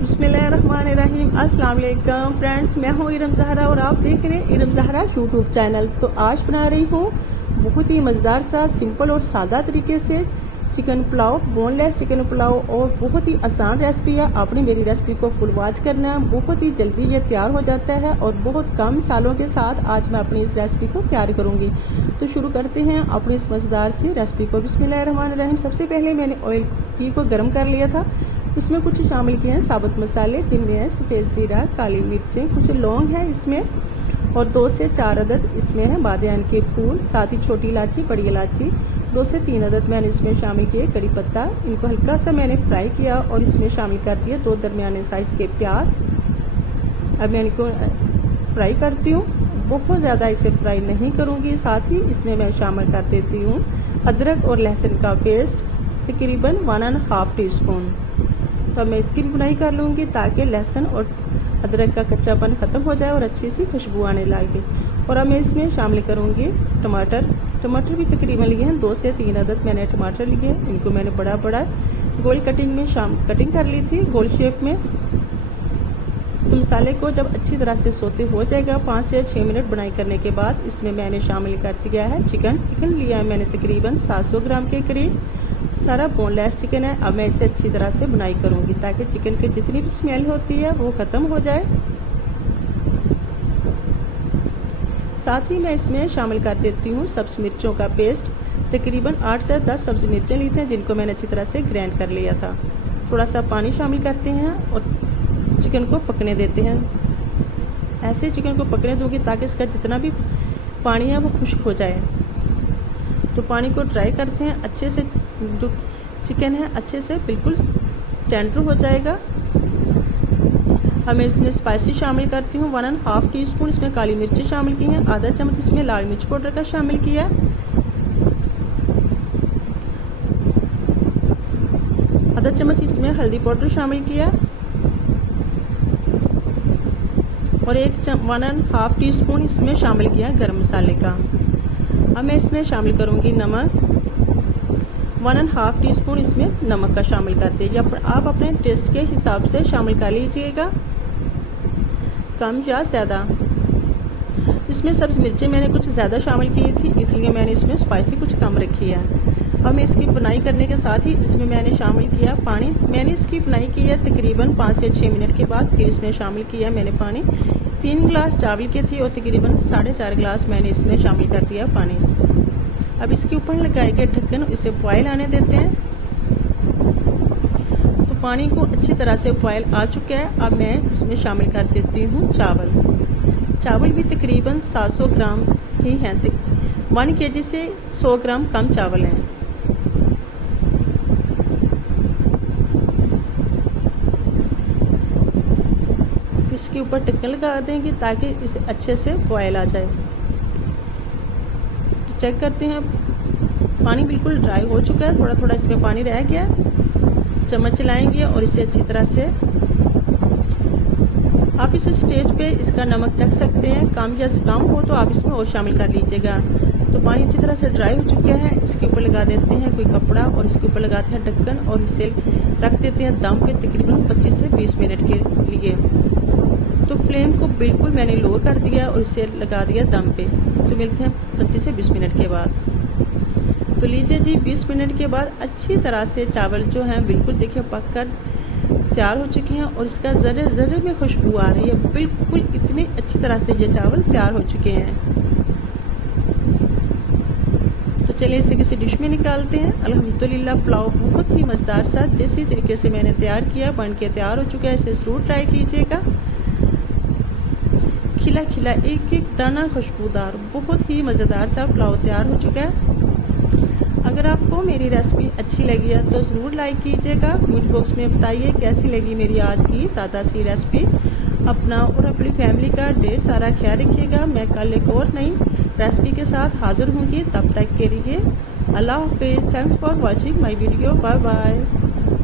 बिस्मिल्लाहिर्रहमानिर्रहीम। अस्सलाम वालेकुम फ्रेंड्स, मैं हूँ इरम ज़हरा और आप देख रहे हैं इरम ज़हरा यूट्यूब चैनल। तो आज बना रही हूँ बहुत ही मज़ेदार सा सिंपल और सादा तरीके से chicken pulao, boneless chicken pulao, और बहुत ही आसान रेसिपी है। आपने मेरी रेसिपी को फुल वॉच करना है, बहुत ही जल्दी ये तैयार हो जाता है और बहुत कम मसालों के साथ आज मैं अपनी इस रेसिपी को तैयार करूँगी। तो शुरू करते हैं अपनी इस मज़ेदार सी रेसिपी को। बिस्मिल्लाहिर्रहमानिर्रहीम। सबसे पहले मैंने ऑयल को गर्म कर लिया था। उसमें कुछ शामिल किए हैं साबुत मसाले, जिनमें है सफ़ेद ज़ीरा, काली मिर्चें, कुछ लौंग है इसमें, और 2 से 4 अदद इसमें है बादियान के फूल, साथ ही छोटी इलायची, बड़ी इलायची 2 से 3 अदद मैंने इसमें शामिल किए कड़ी पत्ता। इनको हल्का सा मैंने फ्राई किया और इसमें शामिल कर दिए 2 दरमियाने साइज़ के प्याज। अब मैं इनको फ्राई करती हूँ, बहुत ज़्यादा इसे फ्राई नहीं करूँगी। साथ ही इसमें मैं शामिल कर देती हूँ अदरक और लहसुन का पेस्ट, तकरीबन 1½ टीस्पून। तो मैं इसकी भी बुनाई कर लूँगी ताकि लहसुन और अदरक का कच्चापन ख़त्म हो जाए और अच्छी सी खुशबू आने लगे। और अब मैं इसमें शामिल करूँगी टमाटर भी तकरीबन लिए हैं 2 से 3 अदद मैंने टमाटर लिए। इनको मैंने बड़ा गोल कटिंग में कटिंग कर ली थी, गोल शेप में। तो मसाले को जब अच्छी तरह से सोते हो जाएगा 5 से 6 मिनट बनाई करने के बाद, इसमें मैंने शामिल कर दिया है चिकन लिया है मैंने तकरीबन 700 ग्राम के करीब। सारा बोनलेस चिकन है। अब मैं इसे अच्छी तरह से बुनाई करूंगी ताकि चिकन की जितनी भी स्मेल होती है वो ख़त्म हो जाए। साथ ही मैं इसमें शामिल कर देती हूँ सब्ज़ मिर्चों का पेस्ट, तकरीबन 8 से 10 सब्ज़ मिर्चें ली थी, जिनको मैंने अच्छी तरह से ग्राइंड कर लिया था। थोड़ा सा पानी शामिल करते हैं और चिकन को पकने देते हैं। ऐसे चिकन को पकने दूंगी ताकि इसका जितना भी पानी है वो खुश्क हो जाए। तो पानी को ड्राई करते हैं अच्छे से, जो चिकन है अच्छे से बिल्कुल टेंडर हो जाएगा। हमें इसमें स्पाइसी शामिल करती हूँ 1½ टीस्पून इसमें काली मिर्ची शामिल की हैं, आधा चम्मच इसमें लाल मिर्च पाउडर का शामिल किया, आधा चम्मच इसमें हल्दी पाउडर शामिल किया, और 1½ टीस्पून इसमें शामिल किया गरम मसाले का। अब मैं इसमें शामिल करूँगी नमक, 1½ टीस्पून इसमें नमक का शामिल करते हैं, या आप अपने टेस्ट के हिसाब से शामिल कर लीजिएगा, कम या ज़्यादा। इसमें सब्ज़ मिर्चें मैंने कुछ ज़्यादा शामिल की थी, इसलिए मैंने इसमें स्पाइसी कुछ कम रखी है। अब मैं इसकी बुनाई करने के साथ ही इसमें मैंने शामिल किया पानी। मैंने इसकी बुनाई की है तकरीबन 5 से 6 मिनट के बाद, फिर इसमें शामिल किया मैंने पानी। 3 गिलास चावल के थी और तकरीबन 4.5 गिलास मैंने इसमें शामिल कर दिया पानी। अब इसके ऊपर लगाएंगे ढक्कन, इसे बॉयल आने देते हैं। तो पानी को अच्छी तरह से बॉयल आ चुका है। अब मैं इसमें शामिल कर देती हूँ चावल भी तकरीबन 700 ग्राम ही हैं, 1 kg से 100 ग्राम कम चावल हैं। इसके ऊपर ढक्कन लगा देंगे ताकि इसे अच्छे से बॉयल आ जाए। तो चेक करते हैं, पानी बिल्कुल ड्राई हो चुका है, थोड़ा थोड़ा इसमें पानी रह गया। चम्मच चलाएंगे और इसे अच्छी तरह से, आप इस स्टेज पे इसका नमक चख सकते हैं, कम हो तो आप इसमें और शामिल कर लीजिएगा। तो पानी अच्छी तरह से ड्राई हो चुका है। इसके ऊपर लगा देते हैं कोई कपड़ा और इसके ऊपर लगाते हैं ढक्कन और इसे रख देते हैं दम पे तकरीबन 25 से 20 मिनट के लिए। तो फ्लेम को बिल्कुल मैंने लो कर दिया और इसे लगा दिया दम पे। तो मिलते हैं 25 से 20 मिनट के बाद। तो लीजिए जी, 20 मिनट के बाद अच्छी तरह से चावल जो हैं बिल्कुल देखिए पक कर तैयार हो चुकी हैं और इसका ज़रे में खुशबू आ रही है। बिल्कुल इतनी अच्छी तरह से ये चावल तैयार हो चुके हैं। तो चलिए इसे किसी डिश में निकालते हैं। अल्हम्दुलिल्लाह पुलाव बहुत ही मज़ेदार सा देसी तरीके से मैंने तैयार किया, बन के तैयार हो चुका है। इसे ज़रूर ट्राई कीजिएगा। खिला खिला एक एक दाना खुशबूदार बहुत ही मज़ेदार सा पुलाव तैयार हो चुका है। अगर आपको मेरी रेसिपी अच्छी लगी है तो ज़रूर लाइक कीजिएगा। कमेंट बॉक्स में बताइए कैसी लगी मेरी आज की सादा सी रेसिपी। अपना और अपनी फैमिली का ढेर सारा ख्याल रखिएगा। मैं कल एक और नई रेसिपी के साथ हाज़िर होंगी। तब तक के लिए अल्लाह हाफिज़। Thanks for watching my video. Bye bye.